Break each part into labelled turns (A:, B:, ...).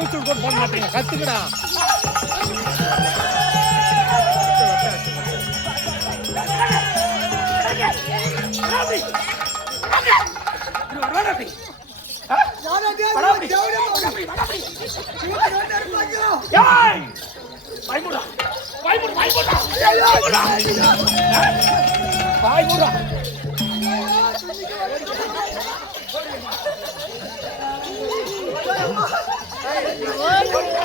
A: வாயில் கூச்சு போட்டு போட மாட்டீங்க. கத்துக்கடா.
B: பயமுடா பயமுடா பயமுடா பயமுடா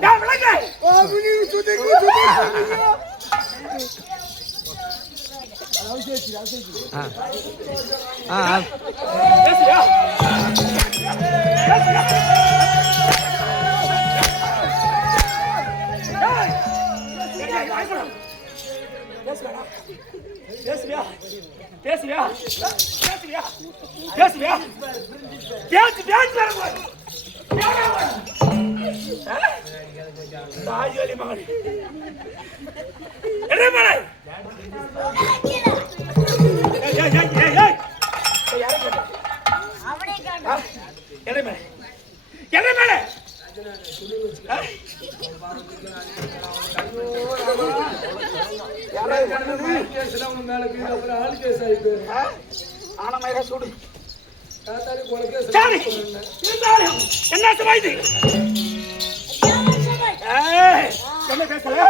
B: டேய் விளையாடு
A: ஆ ஆ.
B: பேசுறியா ஏய் ஏய் பயமுடா பேசுடா பேசுவியா பேசுவியா பேசுவியா பேசுவியா பேசு பேசு வர தாய்களி மகன் என்ன பேசல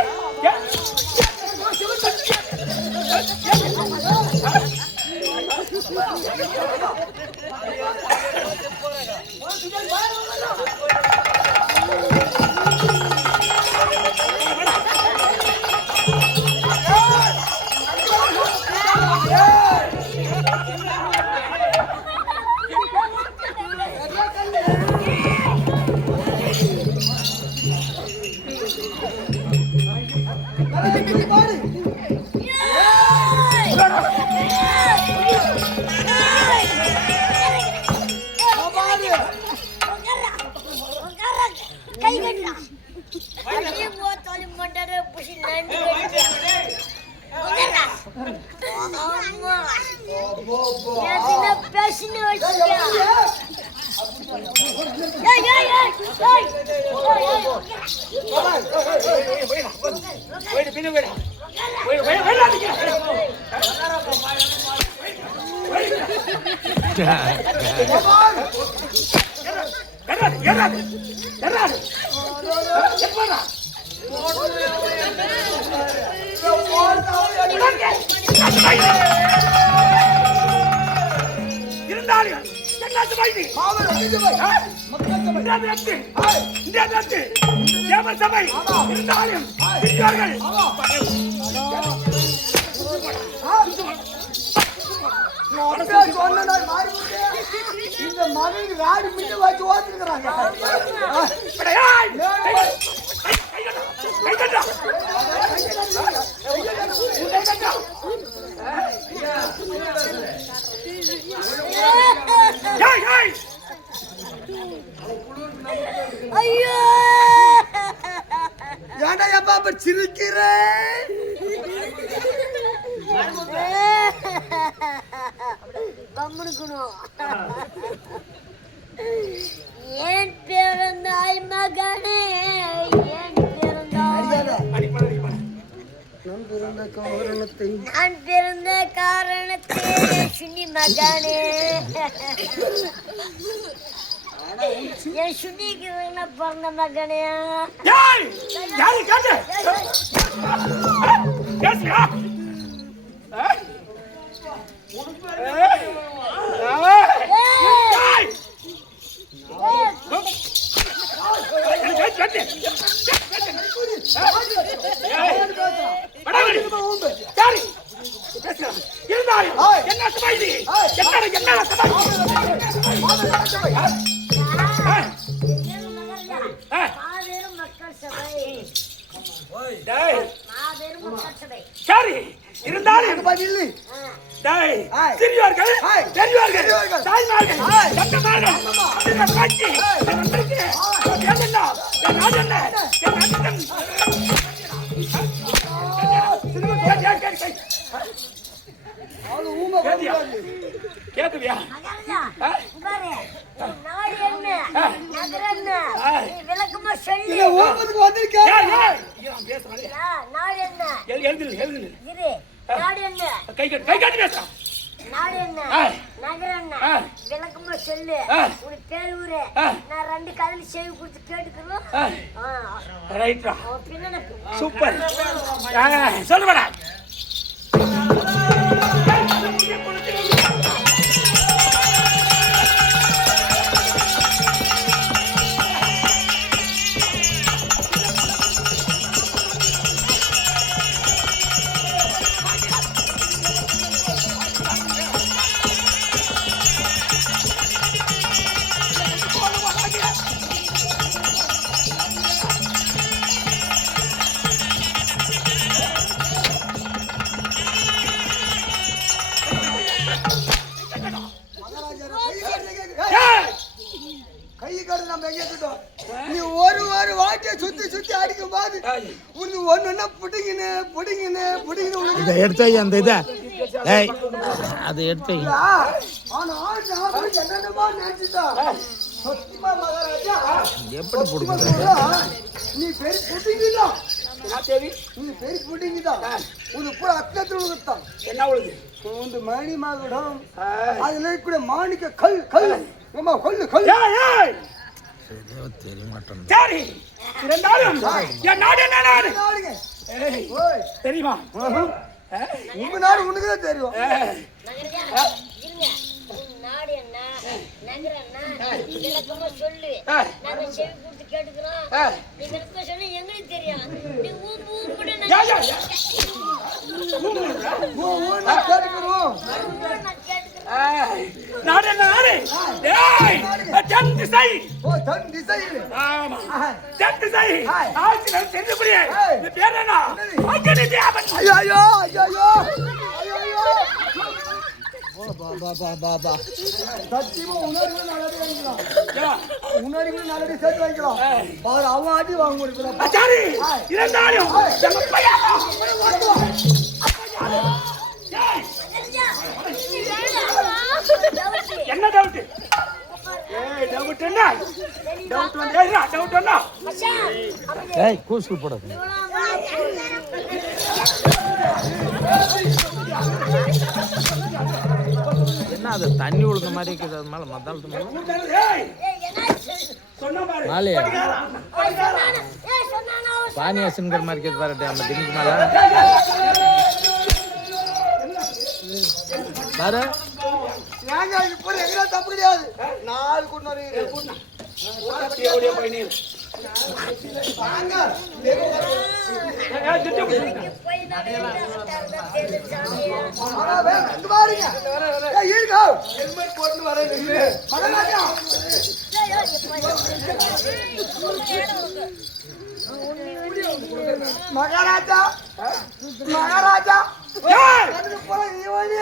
B: பாடு. இருந்தாலும் என்னாச்சு வைதி இந்த நேரத்து இந்த தேவர் சபை. இருந்தாலும் பெரியார்கள்
C: இந்த மனைவி ராடி மில்லு வச்சு ஓத்துக்கிறாங்க
B: ஐயோ. கட்டா!
C: சிரிக்கிறேன்
D: ஏன் பிறந்தாய் மகனே? ஏன் பிறந்தாய்?
C: நான் பிறந்த காரணத்தே.
D: சுனி மகனே. என் சுனிக்கு என்ன பிறந்த மகனே
B: யாய் யாய் பேசுறியா என்ன சபாய் என்ன என்ன சபாய் சரி இருந்தாலும். சிறியோர்கள் பெரியோர்கள். தாய்மார்கள்
C: ஆய்.
B: தங்கமார்கள் அப்படிங்கிற காட்சி என் வந்திருக்கு. என் என்ன? என் நாடு என்ன? என் நாட்டின் கேள், கேள், கேள், கேள்.
C: அவளு ஊமை
B: கேட்டியா?
C: கொடுக்காது.
B: கேக்குவியா
D: மகாராஜா
B: ஆ?
D: பாரு நாடு என்ன நகரம் என்ன
B: ஆய்.
D: நீ விளக்கமா சொல்லு
C: இல்ல, ஊமத்துக்கு வந்திருக்கேன்
B: ஏய், நான் பேசுறேன்.
D: நாடு என்ன
B: எழு- எழுதுல, எழுதுல.
D: இரு நாடு என்ன
B: கை கட்டு, கை கட்டி பேசுறான்.
D: நாடு என்ன
B: ஆய்.
D: நகரம் என்ன
B: ஆய்.
D: விளக்கமா சொல்லு
B: ஆய்.
D: உனக்கு பேர் ஊரு
B: ஆய்.
D: நான் ரெண்டு கொடுத்து கேட்டுக்கிறோம்
B: ரைட்ரா.
D: போ.
B: சூப்பர் ஆ,
C: வாட்டிய சுத்தி சுத்தி அடிக்கும் போது. உனக்கு ஒண்ணு புடிங்கினு புடிங்கினு புடிங்கினு உனக்கு
A: இதை எடுத்து அந்த இதை. ஏய் அதை எடுத்து எப்படி
C: சொல்றேன். நீ பெரிய புடிங்கிதான் நீ பெரிய புடிங்கிதான் உனக்கு பூரா அத்தத்தில் உனக்குத்தான்
B: என்ன உழுது
C: உந்து மணி மகுடம் அதுல கூட மாணிக்க கல் கல். கொல்லு கொல்லு.
B: ஏய், ஏய்.
A: சரியா தெரிய மாட்டேன்
B: சரி இருந்தாலும் என் நாடு என்ன நாடு? தெரியுமா?
C: உங்க நாடு உனக்கு தான் தெரியும்.
D: கேட்டுக்கிறோம்.
B: நாடு என்ன நாடு? ஏய், தென் திசை
C: ஓ தன் திசையில்
B: ஆமா. தென் திசை. ஆட்சி நான் தெரிஞ்சபடியே
C: ஏய்.
B: இந்த பேர் என்ன? அக்னி தேவன்.
C: ஐயோ ஐயோ ஐயோ ஐயோ. உணர்வு சேர்த்து அவன் அடி வாங்க
B: இருந்தாலும் நம்ம பையன் ஏய், என்ன டவுட் ஏய் டவுட் என்ன? டவுட் வந்து ஏய் டவுட் என்ன?
A: ஏய் கூசல் போடாது என்ன அது தண்ணி விழுந்த மாதிரி இருக்குது அது மேலே மத்தாளத்து மேலே மாலையா? பானியாசன்கிற மாதிரி இருக்குது அந்த டிங்கு மேலே. பாரு.
C: ஏங்க இப்போ எங்க தப்பு கிடையாது நாலு கொண்டு மகாராஜா. மகாராஜா. போல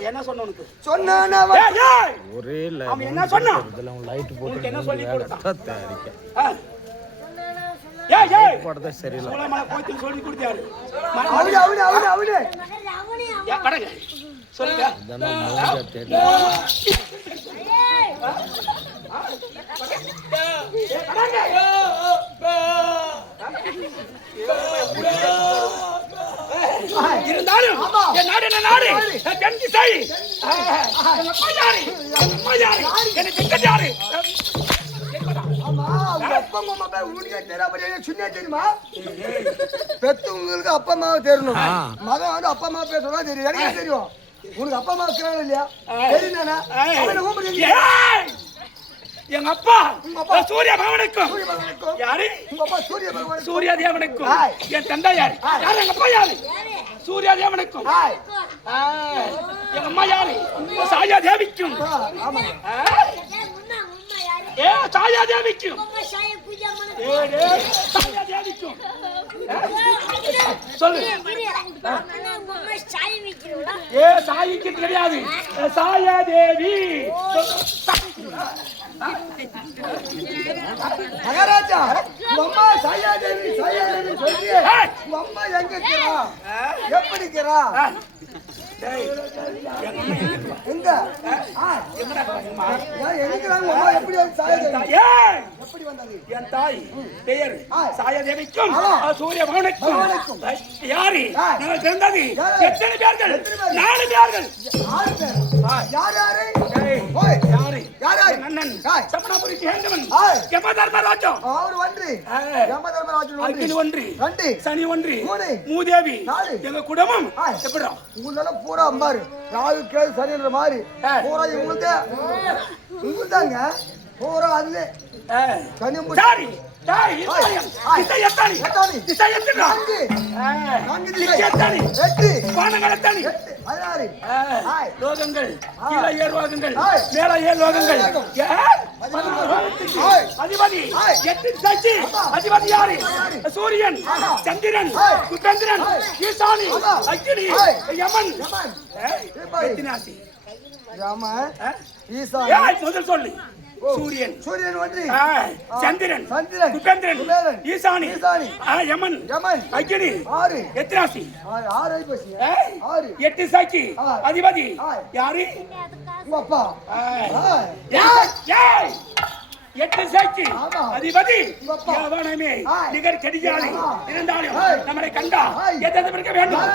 B: என்ன சொன்ன உனக்கு?
C: சொன்னானா
A: ஒரே
B: என்ன
A: லைட்
B: என்ன சொல்லி ஏய், ஏய்,
A: சரியில்லை.
B: சொல்லி கொடுத்தாரு.
C: அவனு அவனு அவனு அவனு.
B: சொல்லுங்க. இருந்தாலும் என் நாடு என்ன நாடு? தென் திசை. யாரு என் அம்மா யாரு? என் திட்டம் யாரு
C: பெத்தவங்களுக்கு அப்பா அம்மா தெரியணும். மகன் வந்து அப்பா அம்மா சொன்னா தெரியும். எனக்கு தெரியும்? உனக்கு அப்பா அம்மா இருக்கிறாங்க இல்லையா? தெரியும்
B: எங்க அப்பா
C: உங்க அப்பா?
B: சூரிய பகவனுக்கும். யாரு?
C: உங்க அப்பா சூரிய பகவான்
B: சூரிய தேவனுக்கும்.
C: ஆய்.
B: என் தந்தை யாரு? யாரு? எங்க அப்பா யாரு? சூரிய தேவனுக்கும். எங்க அம்மா யாரு? சாயா தேவிக்கும். ஏ சாயா தேவிக்கும்.
D: சாய பூஜை பண்ண
B: ஏய், ஏய், சாயா தேவிக்கும். சொல்லு. ஏ சாயிக்கு தெரியாது. சாயா தேவி.
C: மகாராஜா அம்மா சாயா தேவி சாயா தேவி சொல்லியே
B: ஏய்.
C: உங்க அம்மா எங்க இருக்கிறா எப்படி இருக்கிறா எங்க
B: என் தாய் பெயர். சாயதேவிக்கும். சூரிய பகவனுக்கும். யாரு. நாங்கள் பிறந்தது? எத்தனை பேர்கள்? நாலு பேர்கள்
C: யார் யாரு ஆய்.
B: சமணபுரிக்கு ஏண்டவன்
C: ஆய்.
B: யமதர்மராஜம்
C: அவர் ஒன்று. ரெண்டு.
B: சனி ஒன்று.
C: மூணு.
B: மூதேவி.
C: நாலு.
B: எங்க குடும்பம். எப்படிடா?
C: உங்களெல்லாம் பூரா அம்பாரு. ராகு கேது சரின்ற மாதிரி. பூரா இவங்களுக்கு உங்களுதாங்க பூரா அதுல. சனி
B: சாரி. லோகங்கள்.
C: ஆய்.
B: மேல ஏழு லோகங்கள். அதிபதி. எட்டு யாரு? சூரியன். சந்திரன்.
C: ஆய்.
B: ஈசானி.
C: ஆய்.
B: யமன்?
C: ஈசான்.
B: முதல் சொல்லு. சூரியன்
C: சூரியன் ஒன்று.
B: சந்திரன்
C: சந்திரன்.
B: குபேந்திரன்
C: குபேரன்.
B: ஈசானி
C: ஈசானி.
B: யமன்
C: யமன்
B: அக்கினி
C: ஆறு
B: எத்தனை ராசி
C: ஆறு
B: ஏய்,
C: ஆறு
B: எட்டு
C: ஆ.
B: அதிபதி. யாரு
C: அப்பா
B: ஏய், எட்டு சாட்சி. அதிபதி. எவனுமே. நிகர் கெடியாளி
C: ஆமா.
B: இருந்தாலும். நம்மளை கண்டா. எத்தனை இருக்க வேண்டும்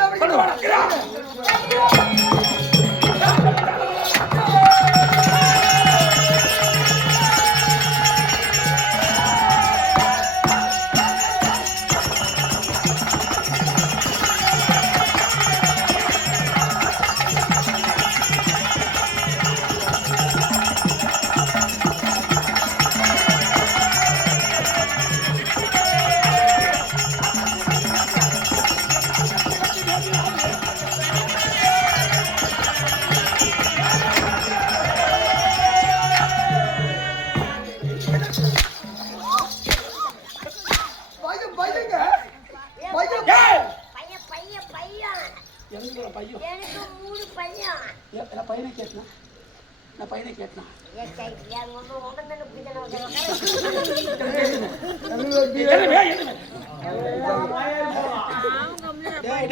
B: ஏய்,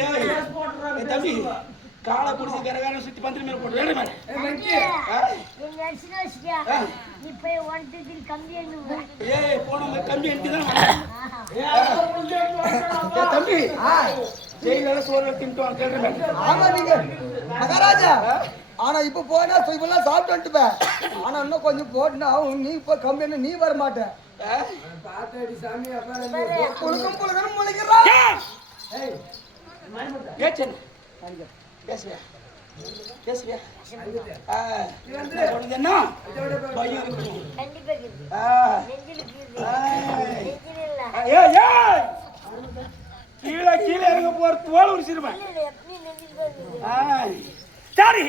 B: தம்பி காலை பிடிச்சி வேற சுத்தி பந்திரி மேல போட்டு வேணும் ஏய் போன கம்பி எண்டி தான் ஏய், தம்பி ஜெயில சோறு தின்ட்டு கேட்டு மேல.
C: ஆமா நீங்க மகாராஜா. ஆனா இப்ப போனா இப்பெல்லாம் சாப்பிட்டு வந்துட்டுப்பேன் ஆனா இன்னும் கொஞ்சம் போட்டுனா நீ இப்ப கம்பெனி நீ வர மாட்ட. புழுக்கம் புழுக்கம் முளைக்கிறான்.
B: பேசுவியா? பேசுவியா? என்ன? கீழே. கீழே இறங்க போற தோல் உரிச்சிருவேன் சரி.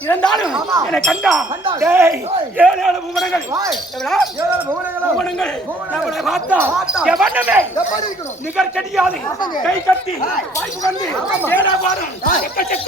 B: இருந்தாலும். என்னை கண்டா. டேய். ஏழு ஏழு புவனங்கள் புவனங்கள். நம்மளை பார்த்தா. எவனுமே நிகர் கடியாது. கை கட்டி
C: ஆய்.
B: வாய் புகழ்ந்து
C: ஆமா.
B: ஏழா பாரம்
C: ஆய்.
B: எக்கச்சக்க